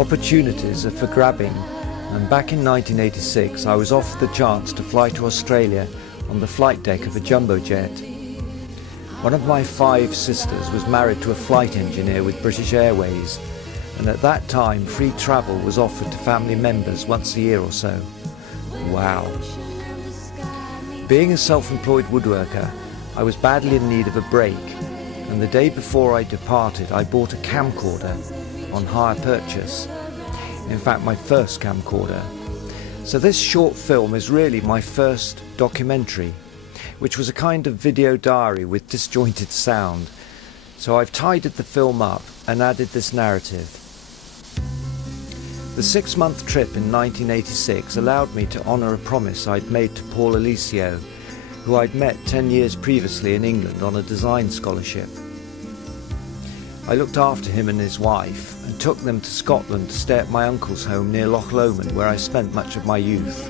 Opportunities are for grabbing, and back in 1986 I was offered the chance to fly to Australia on the flight deck of a jumbo jet. One of my 5 sisters was married to a flight engineer with British Airways, and at that time free travel was offered to family members once a year or so. Wow. Being a self-employed woodworker, I was badly in need of a break, and the day before I departed I bought a camcorder on hire purchase. In fact, my first camcorder. So this short film is really my first documentary, which was a kind of video diary with disjointed sound. So I've tidied the film up and added this narrative. The 6-month trip in 1986 allowed me to honour a promise I'd made to Paul Alicio, who I'd met 10 years previously in England on a design scholarship. I looked after him and his wife and took them to Scotland to stay at my uncle's home near Loch Lomond, where I spent much of my youth.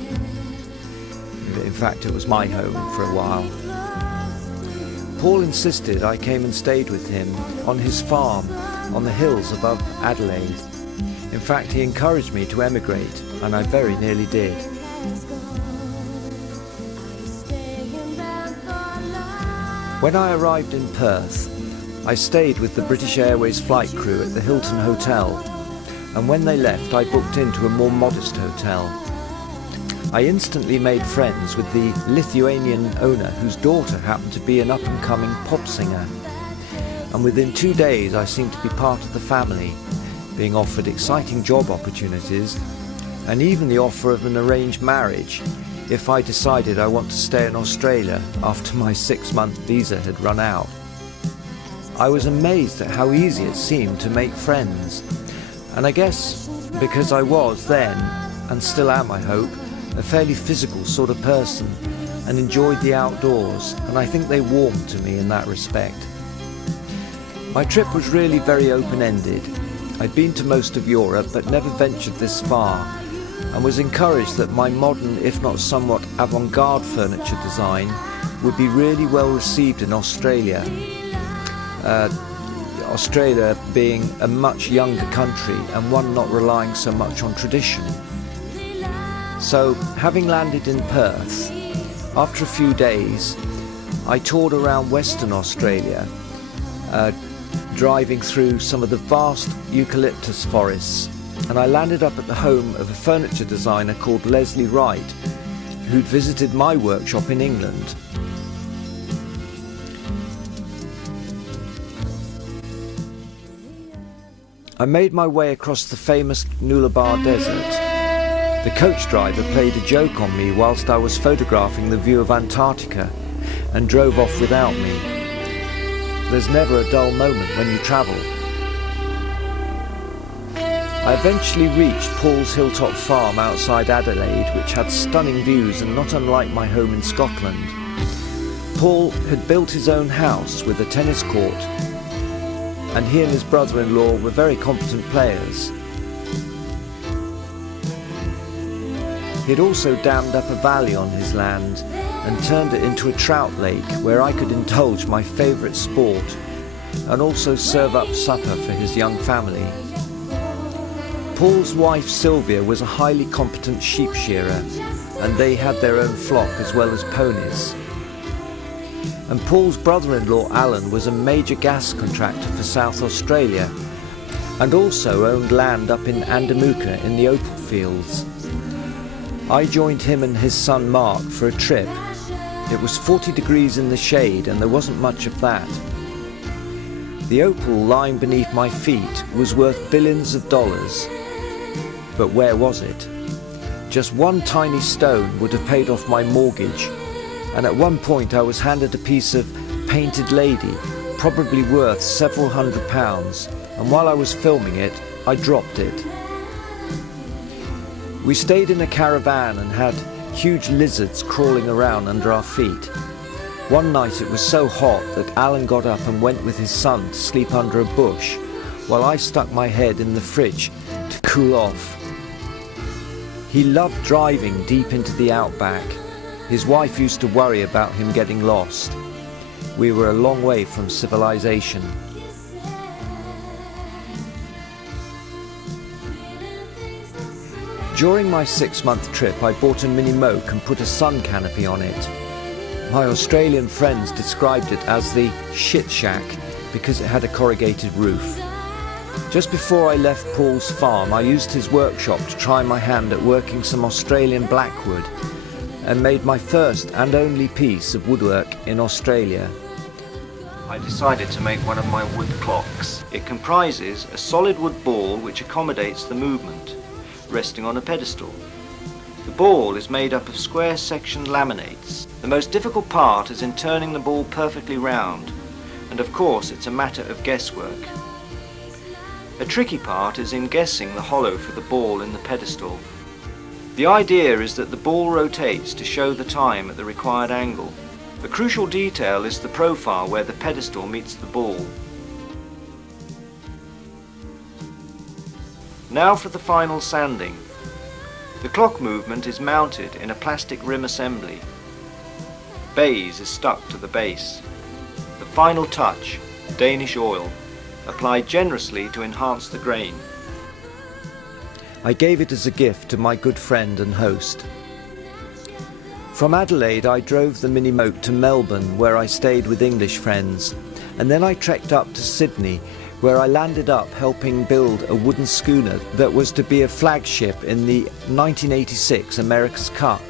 In fact, it was my home for a while. Paul insisted I came and stayed with him on his farm on the hills above Adelaide. In fact, he encouraged me to emigrate, and I very nearly did. When I arrived in Perth, I stayed with the British Airways flight crew at the Hilton Hotel, and when they left I booked into a more modest hotel. I instantly made friends with the Lithuanian owner, whose daughter happened to be an up-and-coming pop singer, and within 2 days I seemed to be part of the family, being offered exciting job opportunities and even the offer of an arranged marriage if I decided I want to stay in Australia after my 6-month visa had run out. I was amazed at how easy it seemed to make friends, and I guess because I was then, and still am I hope, a fairly physical sort of person and enjoyed the outdoors, and I think they warmed to me in that respect. My trip was really very open-ended. I'd been to most of Europe but never ventured this far, and was encouraged that my modern, if not somewhat avant-garde furniture design would be really well received in Australia. Australia being a much younger country and one not relying so much on tradition. So, having landed in Perth, after a few days I toured around Western Australia, driving through some of the vast eucalyptus forests, and I landed up at the home of a furniture designer called Leslie Wright, who'd visited my workshop in England. I made my way across the famous Nullarbor Desert. The coach driver played a joke on me whilst I was photographing the view of Antarctica and drove off without me. There's never a dull moment when you travel. I eventually reached Paul's hilltop farm outside Adelaide, which had stunning views and not unlike my home in Scotland. Paul had built his own house with a tennis court, and he and his brother-in-law were very competent players. He had also dammed up a valley on his land and turned it into a trout lake where I could indulge my favourite sport and also serve up supper for his young family. Paul's wife Sylvia was a highly competent sheep shearer, and they had their own flock as well as ponies. And Paul's brother-in-law Alan was a major gas contractor for South Australia and also owned land up in Andamuka in the opal fields. I joined him and his son Mark for a trip. It was 40 degrees in the shade and there wasn't much of that. The opal lying beneath my feet was worth billions of dollars. But where was it? Just one tiny stone would have paid off my mortgage, and at one point I was handed a piece of painted lady, probably worth several £100, and while I was filming it, I dropped it. We stayed in a caravan and had huge lizards crawling around under our feet. One night it was so hot that Alan got up and went with his son to sleep under a bush, while I stuck my head in the fridge to cool off. He loved driving deep into the outback. His wife used to worry about him getting lost. We were a long way from civilization. During my 6-month trip, I bought a mini moke and put a sun canopy on it. My Australian friends described it as the shit shack because it had a corrugated roof. Just before I left Paul's farm, I used his workshop to try my hand at working some Australian blackwood and made my first and only piece of woodwork in Australia. I decided to make one of my wood clocks. It comprises a solid wood ball which accommodates the movement, resting on a pedestal. The ball is made up of square section laminates. The most difficult part is in turning the ball perfectly round, and of course it's a matter of guesswork. A tricky part is in guessing the hollow for the ball in the pedestal. The idea is that the ball rotates to show the time at the required angle. The crucial detail is the profile where the pedestal meets the ball. Now for the final sanding. The clock movement is mounted in a plastic rim assembly. Baize is stuck to the base. The final touch, Danish oil, applied generously to enhance the grain. I gave it as a gift to my good friend and host. From Adelaide I drove the mini moke to Melbourne, where I stayed with English friends, and then I trekked up to Sydney, where I landed up helping build a wooden schooner that was to be a flagship in the 1986 America's Cup.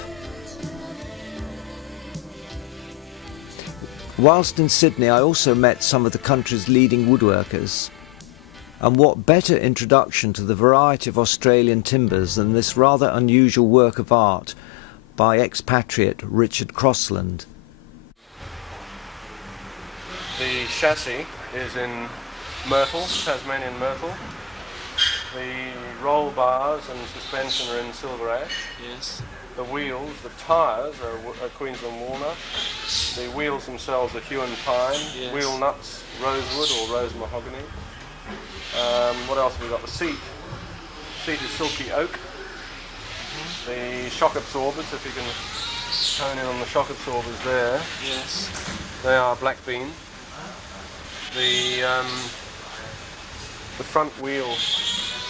Whilst in Sydney I also met some of the country's leading woodworkers. And what better introduction to the variety of Australian timbers than this rather unusual work of art by expatriate Richard Crossland. The chassis is in myrtle, Tasmanian myrtle. The roll bars and suspension are in silver ash. Yes. The wheels, the tyres are Queensland walnut. The wheels themselves are Huon pine. Yes. Wheel nuts, rosewood or rose mahogany. What else have we got? The seat is silky oak. The shock absorbers, if you can hone in on the shock absorbers there. Yes. They are black bean. The front wheel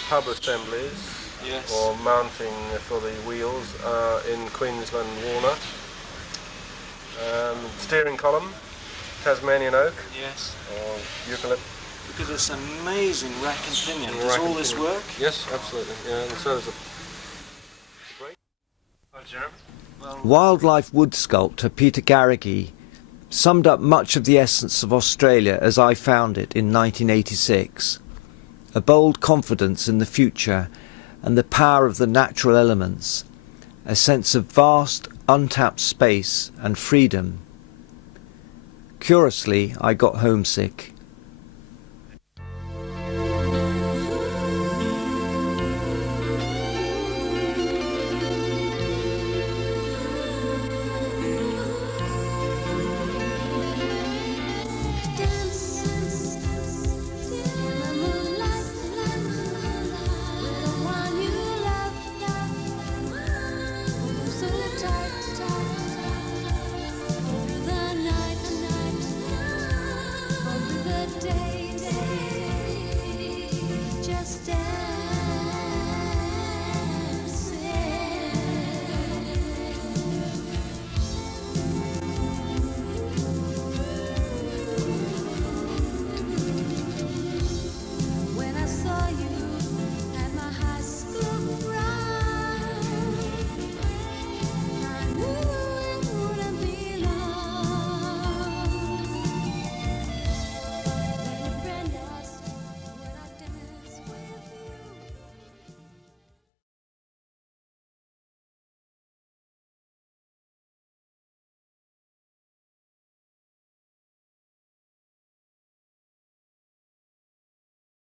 hub assemblies, Yes. or mounting for the wheels, are in Queensland walnut. Steering column, Tasmanian oak, Yes. or eucalypt. Look at this amazing rack and pinion. Does Rack all and this pinion. work? Yes, absolutely. Yeah, and so does the brake. Hi, Jeremy. Well, Wildlife wood sculptor Peter Garrigy summed up much of the essence of Australia as I found it in 1986. A bold confidence in the future and the power of the natural elements, a sense of vast, untapped space and freedom. Curiously, I got homesick.